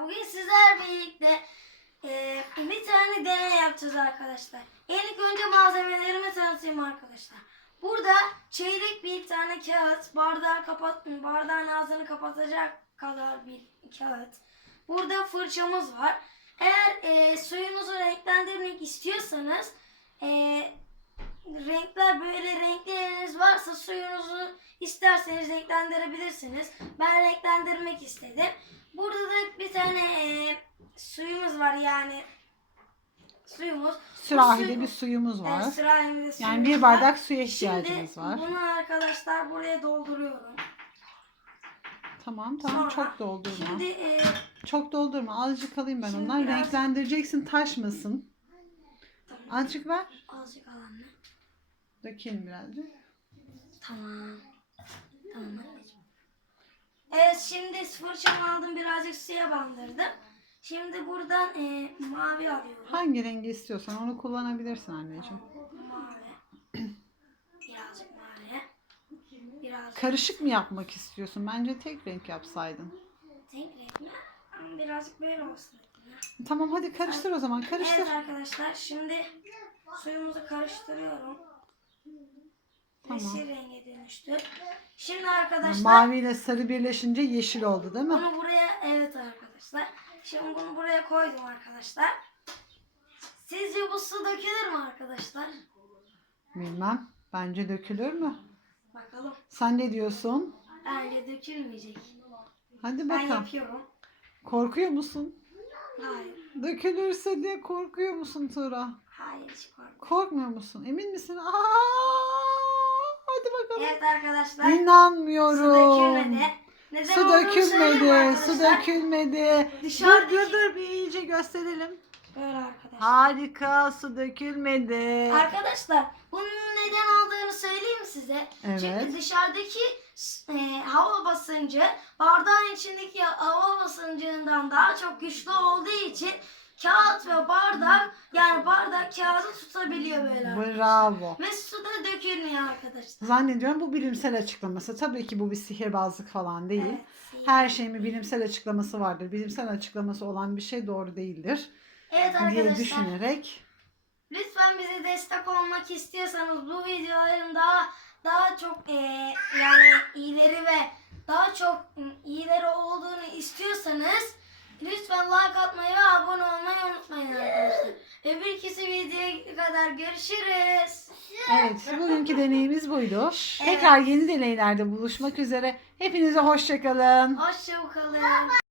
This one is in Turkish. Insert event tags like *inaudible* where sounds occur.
Bugün sizler birlikte e, bir tane deney yapacağız arkadaşlar. İlk önce malzemelerimi tanıtayım arkadaşlar. Burada çeyrek bir tane kağıt, bardağı kapat, bardağın ağzını kapatacak kadar bir kağıt. Burada fırçamız var. Eğer e, suyunuzu renklendirmek istiyorsanız e, renkler böyle renkleriniz varsa suyunuzu isterseniz renklendirebilirsiniz. Ben renklendirmek istedim. Burada da bir tane e, suyumuz var yani suyumuz. Sürahide suyu- bir suyumuz var. Yani suyumuz bir var. bardak suya ihtiyacımız Şimdi var. bunu arkadaşlar buraya dolduruyorum. Tamam tamam Sonra çok doldurma. Şimdi e, Çok doldurma. Azıcık alayım ben Şimdi ondan. biraz- Renklendireceksin taşmasın. tamam, Azıcık ver. azıcık alalım. Dökelim birazcık. Tamam. Tamam anneciğim. Evet şimdi fırçamı aldım birazcık suya bandırdım. Şimdi buradan e, mavi alıyorum. Hangi rengi istiyorsan onu kullanabilirsin anneciğim. Mavi. *clears throat* Birazcık mavi. Birazcık Karışık mı yapmak istiyorsun? Bence tek renk yapsaydın. tek renk mi? Ama birazcık böyle olsun. Tamam hadi karıştır o zaman. Karıştır. Evet arkadaşlar şimdi suyumuzu karıştırıyorum. Yeşil renge dönüştü. Şimdi arkadaşlar Mavi ile sarı birleşince yeşil oldu değil mi? bunu buraya evet arkadaşlar. Şimdi bunu buraya koydum arkadaşlar. Sizce bu su dökülür mü arkadaşlar? Bilmem. Bence dökülür mü? Bakalım. Sen ne diyorsun? Bence dökülmeyecek. Hadi Ben bakalım. yapıyorum. Korkuyor musun? Hayır. Dökülürse diye korkuyor musun Tura? Hayır hiç korkma. Korkmuyor musun? Emin misin? Aa. Evet arkadaşlar. İnanmıyorum. Neden Su dökülmedi. Su dökülmedi. Dur dur dur bir iyice gösterelim. Böyle arkadaşlar. Harika su dökülmedi. Arkadaşlar bunun neden olduğunu söyleyeyim size. Evet. Çünkü dışarıdaki e, hava basıncı bardağın içindeki hava basıncından daha çok güçlü olduğu için kağıt ve bardak yani bardak kağıdı tutabiliyor böyle. arkadaşlar. Bravo. Ve su da dökülmüyor arkadaşlar. Zannediyorum bu bilimsel açıklaması. Tabii ki bu bir sihirbazlık falan değil. Evet, Her şeyin bir bilimsel açıklaması vardır. Bilimsel açıklaması olan bir şey doğru değildir evet diye arkadaşlar. düşünerek Lütfen bize destek olmak istiyorsanız bu videoların daha daha çok e, yani iyileri ve daha çok e, iyileri olduğunu istiyorsanız lütfen like atmayı ve abone olmayı unutmayın arkadaşlar. Ve bir ikisi videoya kadar görüşürüz. Evet, bugünkü deneyimiz buydu. Tekrar yeni deneylerde buluşmak üzere. Hepinize hoşçakalın. Hoşçakalın.